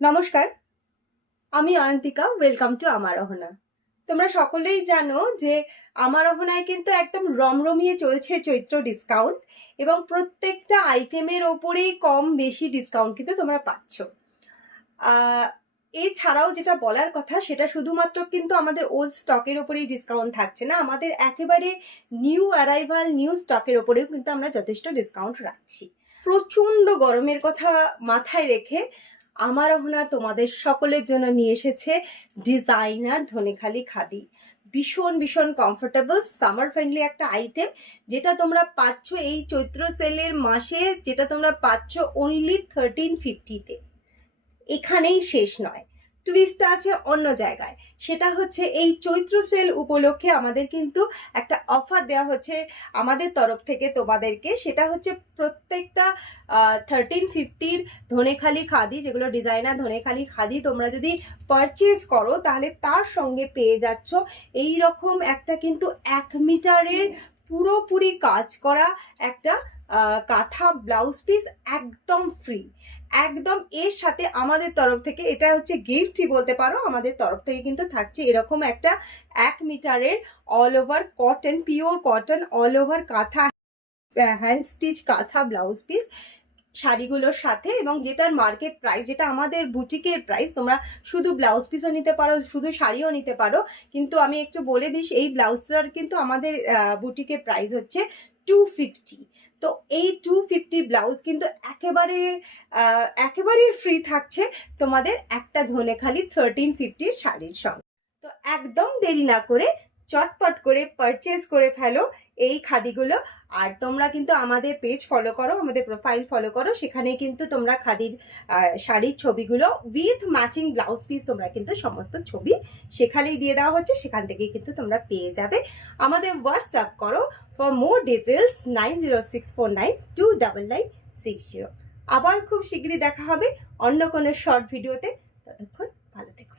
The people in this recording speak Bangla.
নমস্কার, আমি অয়ন্তিকা। ওয়েলকাম টু আমার অহনা। তোমরা সকলেই জানো যে আমার অহনায় কিন্তু একদম রমরমিয়ে চলছে চৈত্র ডিসকাউন্ট, এবং প্রত্যেকটা আইটেমের ওপরেই কম বেশি ডিসকাউন্ট কিন্তু তোমরা পাচ্ছ। এছাড়াও যেটা বলার কথা সেটা শুধুমাত্র কিন্তু আমাদের ওল্ড স্টকের ওপরেই ডিসকাউন্ট থাকছে না, আমাদের একেবারে নিউ অ্যারাইভাল নিউ স্টকের ওপরেও কিন্তু আমরা যথেষ্ট ডিসকাউন্ট রাখছি। প্রচণ্ড গরমের কথা মাথায় রেখে আমার অহনা তোমাদের সকলের জন্য নিয়ে এসেছে ডিজাইনার ধনেখালি খাদি। ভীষণ ভীষণ কমফোর্টেবল সামার ফ্রেন্ডলি একটা আইটেম, যেটা তোমরা পাচ্ছ এই চৈত্র সেলের মাসে, যেটা তোমরা পাচ্ছ অনলি 1350-তে। এখানেই শেষ নয়, টুইস্টটা আছে অন্য জায়গায়। সেটা হচ্ছে এই চৈত্র সেল উপলক্ষে আমাদের কিন্তু একটা অফার দেওয়া হচ্ছে আমাদের তরফ থেকে তোমাদেরকে। সেটা হচ্ছে প্রত্যেকটা 1350-র ধনেখালি খাদি, যেগুলো ডিজাইনার ধনেখালি খাদি, তোমরা যদি পারচেস করো তাহলে তার সঙ্গে পেয়ে যাচ্ছ এই রকম একটা কিন্তু 1 মিটারের পুরোপুরি কাজ করা একটা কাঁথা ব্লাউজ পিস, একদম ফ্রি। একদম এর সাথে আমাদের তরফ থেকে, এটা হচ্ছে গিফটই বলতে পারো, আমাদের তরফ থেকে কিন্তু থাকছে এরকম একটা 1 মিটারের all over cotton, pure cotton all over কাঁথা হ্যান্ড স্টিচ কাঁথা ব্লাউজ পিস শাড়িগুলোর সাথে। এবং যেটার মার্কেট প্রাইস, যেটা আমাদের বুটিকের প্রাইস, তোমরা শুধু ব্লাউজ পিসও নিতে পারো, শুধু শাড়িও নিতে পারো, কিন্তু আমি একটু বলে দিই এই ব্লাউজটার কিন্তু আমাদের বুটিকের প্রাইস হচ্ছে 250। তো এই 250 ব্লাউজ কিন্তু একেবারে ফ্রি থাকছে তোমাদের একটা ধনেখালি 1350 শাড়ির সঙ্গে। তো একদম দেরি না করে চটপট করে পারচেস করে ফেলো এই খাদিগুলো। আর তোমরা কিন্তু আমাদের পেজ ফলো করো, আমাদের প্রোফাইল ফলো করো, সেখানে কিন্তু তোমরা খাদির শাড়ির ছবিগুলো উইথ ম্যাচিং ব্লাউজ পিস তোমরা কিন্তু সমস্ত ছবি সেখানেই দিয়ে দেওয়া হচ্ছে, সেখান থেকেই কিন্তু তোমরা পেয়ে যাবে। আমাদের হোয়াটসঅ্যাপ করো ফর মোর ডিটেলস 9064929960। আবার খুব শীঘ্রই দেখা হবে অন্য কোনো শর্ট ভিডিওতে। ততক্ষণ ভালো থেকো।